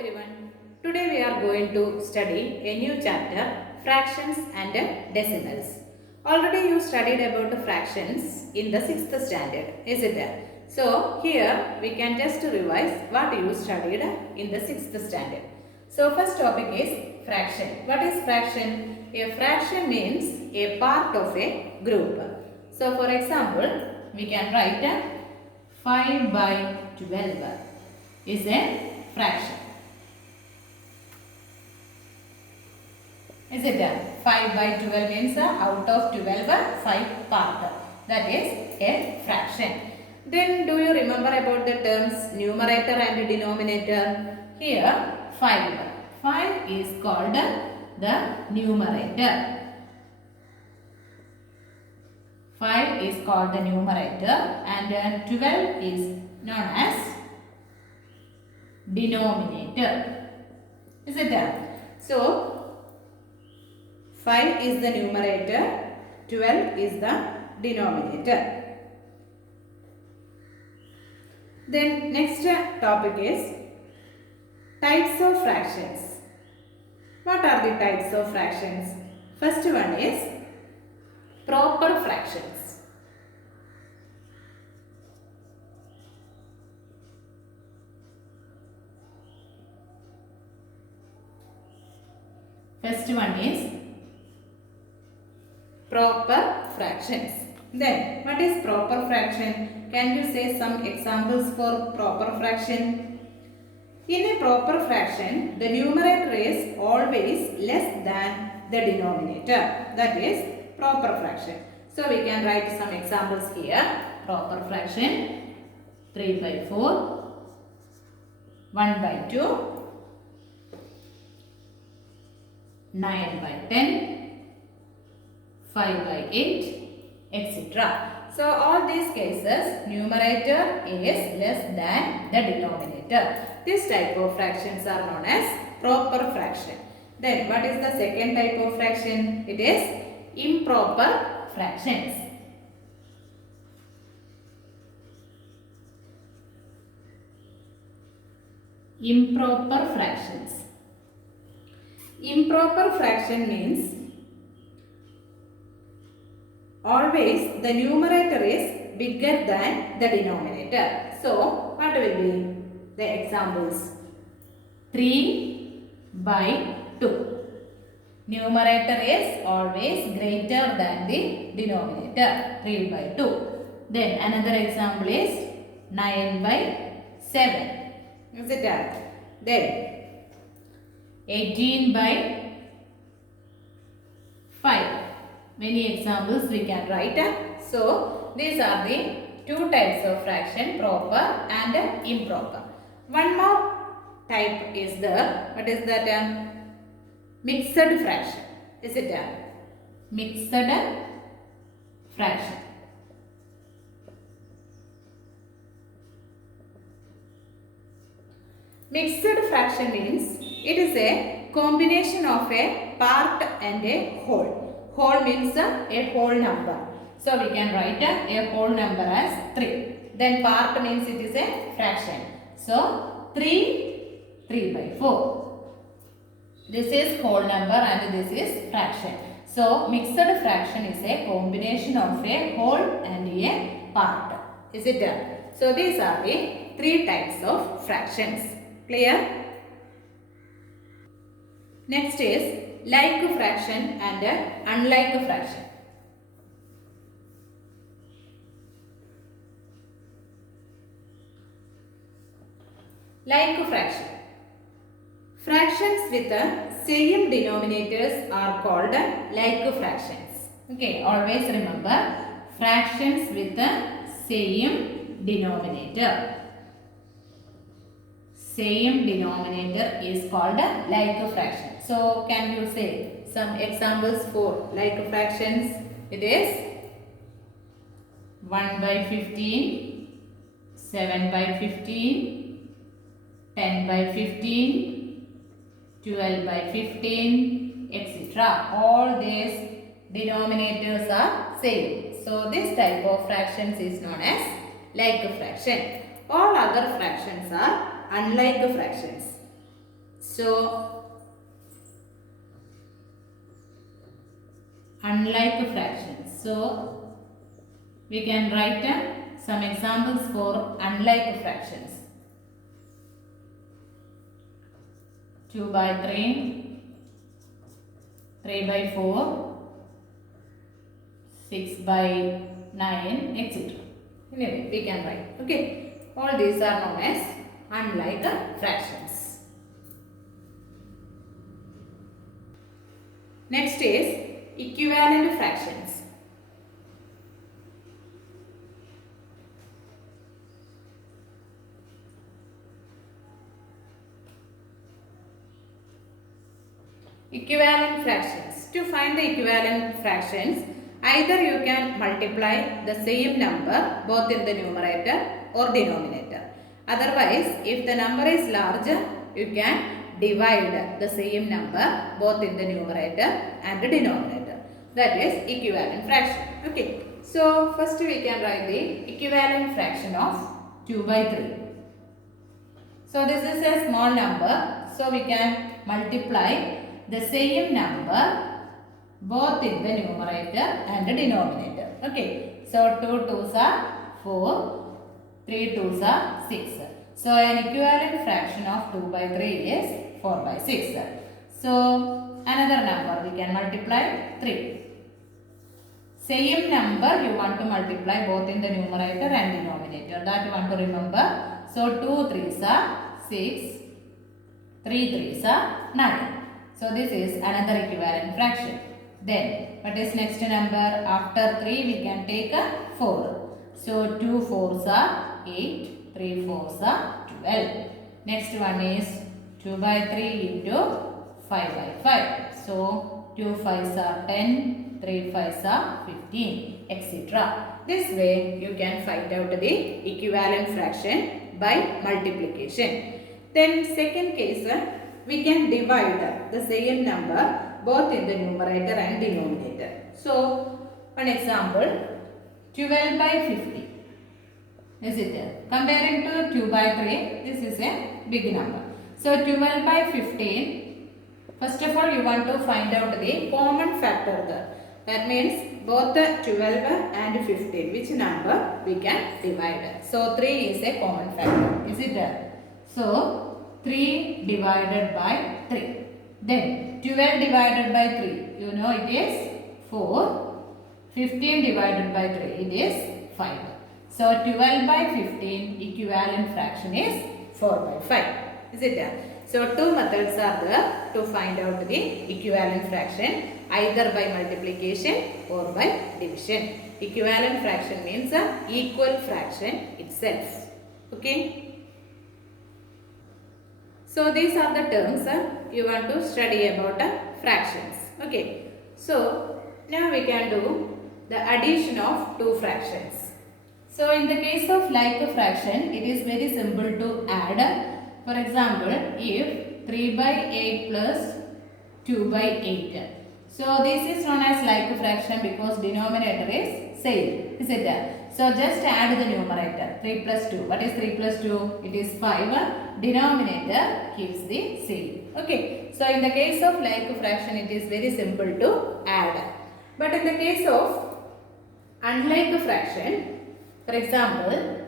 everyone. Today we are going to study a new chapter, fractions and decimals. Already you studied about the fractions in the 6th standard, isn't it? So here we can just revise what you studied in the 6th standard. So first topic is fraction. What is fraction? A fraction means a part of a group. So for example, we can write 5 by 12 is a fraction. Is it 5 by 12 means out of 12 5 part. That is a fraction. Then do you remember about the terms numerator and denominator? Here 5. 5 is called the numerator. 5 is called the numerator and 12 is known as denominator. Is it so 5 is the numerator, 12 is the denominator. Then next topic is types of fractions. What are the types of fractions? First one is proper fractions. First one is proper fractions. Then what is proper fraction? Can you say some examples for proper fraction? In a proper fraction, the numerator is always less than the denominator. That is proper fraction. So we can write some examples here. Proper fraction 3 by 4, 1 by 2, 9 by 10, 5 by 8, etc. So all these cases numerator is less than the denominator. This type of fractions are known as proper fraction. Then what is the second type of fraction? It is improper fractions. Improper fractions. Improper fraction means always the numerator is bigger than the denominator. So what will be the examples? 3 by 2. Numerator is always greater than the denominator. 3 by 2. Then another example is 9 by 7. Is it that? Then 18 by 5. Many examples we can write. So these are the two types of fraction, proper and improper. One more type is the, what is that? Mixed fraction. Is it mixed fraction? Mixed fraction means it is a combination of a part and a whole. Whole means a whole number. So we can write a whole number as 3. Then part means it is a fraction. So 3 by 4. This is whole number and this is fraction. So mixed fraction is a combination of a whole and a part. Is it done? So these are the 3 types of fractions. Clear? Next is like fraction and unlike fraction. Like fraction. Fractions with the same denominators are called like fractions. Okay, always remember fractions with the same denominator. Same denominator is called like fraction. So can you say some examples for like fractions? It is 1 by 15, 7 by 15, 10 by 15, 12 by 15, etc. All these denominators are same. So this type of fractions is known as like fraction. All other fractions are unlike fractions. So unlike fractions. So we can write some examples for unlike fractions. 2 by 3, 3 by 4, 6 by 9, etc. Anyway, we can write. Okay. All these are known as unlike fractions. Next is equivalent fractions. Equivalent fractions. To find the equivalent fractions, either you can multiply the same number both in the numerator or denominator. Otherwise, if the number is larger, you can divide the same number both in the numerator and the denominator. That is equivalent fraction. Okay. So, first we can write the equivalent fraction of 2 by 3. So, this is a small number. So, we can multiply the same number both in the numerator and the denominator. Okay. So, 2 2s are 4, 3 2s are 6. So, an equivalent fraction of 2 by 3 is 4 by 6. So, another number we can multiply 3. Same number you want to multiply both in the numerator and denominator. That you want to remember. So, 2 3s are 6, 3 3s are 9. So, this is another equivalent fraction. Then, what is next number? After 3, we can take a 4. So, 2 4s are 8, 3 4s are 12. Next one is 2 by 3 into 5 by 5. So, 2 5s are 10, 3 5s are 15, etc. This way, you can find out the equivalent fraction by multiplication. Then, second case, we can divide the same number both in the numerator and denominator. So, one example, 12 by 50. Is it there? Comparing to 2 by 3, this is a big number. So, 12 by 15, first of all you want to find out the common factor there. That means both 12 and 15, which number we can divide. So, 3 is a common factor. Is it there? So, 3 divided by 3. Then 12 divided by 3, you know it is 4. 15 divided by 3, it is 5. So 12 by 15 equivalent fraction is 4 by 5. Is it there? So two methods are there to find out the equivalent fraction, either by multiplication or by division. Equivalent fraction means equal fraction itself. Okay. So these are the terms you want to study about fractions. Okay. So now we can do the addition of two fractions. So in the case of like a fraction, it is very simple to add. For example, if 3 by 8 plus 2 by 8. So this is known as like a fraction because denominator is same. Is it there? So just add the numerator 3 plus 2. What is 3 plus 2? It is 5. Denominator keeps the same. Okay. So in the case of like fraction, it is very simple to add. But in the case of unlike fraction, for example,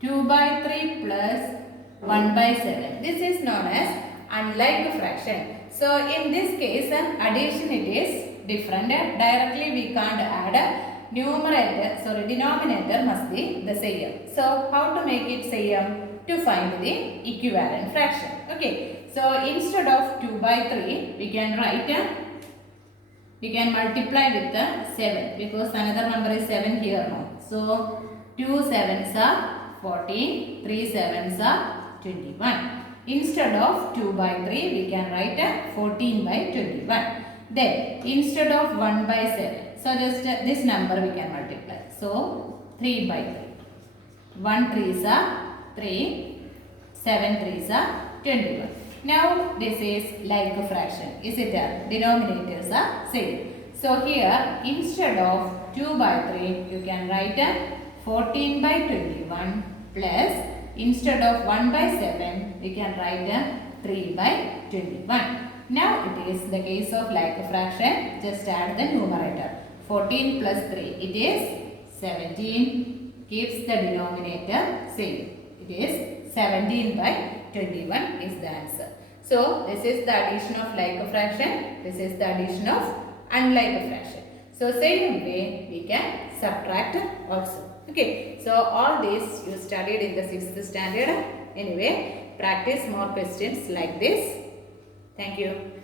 2 by 3 plus 1 by 7. This is known as unlike fraction. So in this case, addition it is different. Directly we can't add. Denominator must be the same. So how to make it same? To find the equivalent fraction. Okay. So instead of 2 by 3, we can write, we can multiply with the 7 because another number is 7 here now. So 2 7s are 14, 3 7s are 21. Instead of 2 by 3, we can write 14 by 21. Then instead of 1 by 7, so just this number we can multiply. So 3 by 3. 1 3s are 3, 7 3s are 21. Now this is like a fraction. Is it there? Denominators are same. So here instead of 2 by 3, you can write 14 by 21 plus instead of 1 by 7, we can write 3 by 21. Now it is the case of like fraction. Just add the numerator. 14 plus 3. It is 17. Keeps the denominator same. It is 17 by 21 is the answer. So this is the addition of like fraction. This is the addition of unlike fraction. So same way we can subtract also. Okay. So all this you studied in the 6th standard. Anyway, practice more questions like this. Thank you.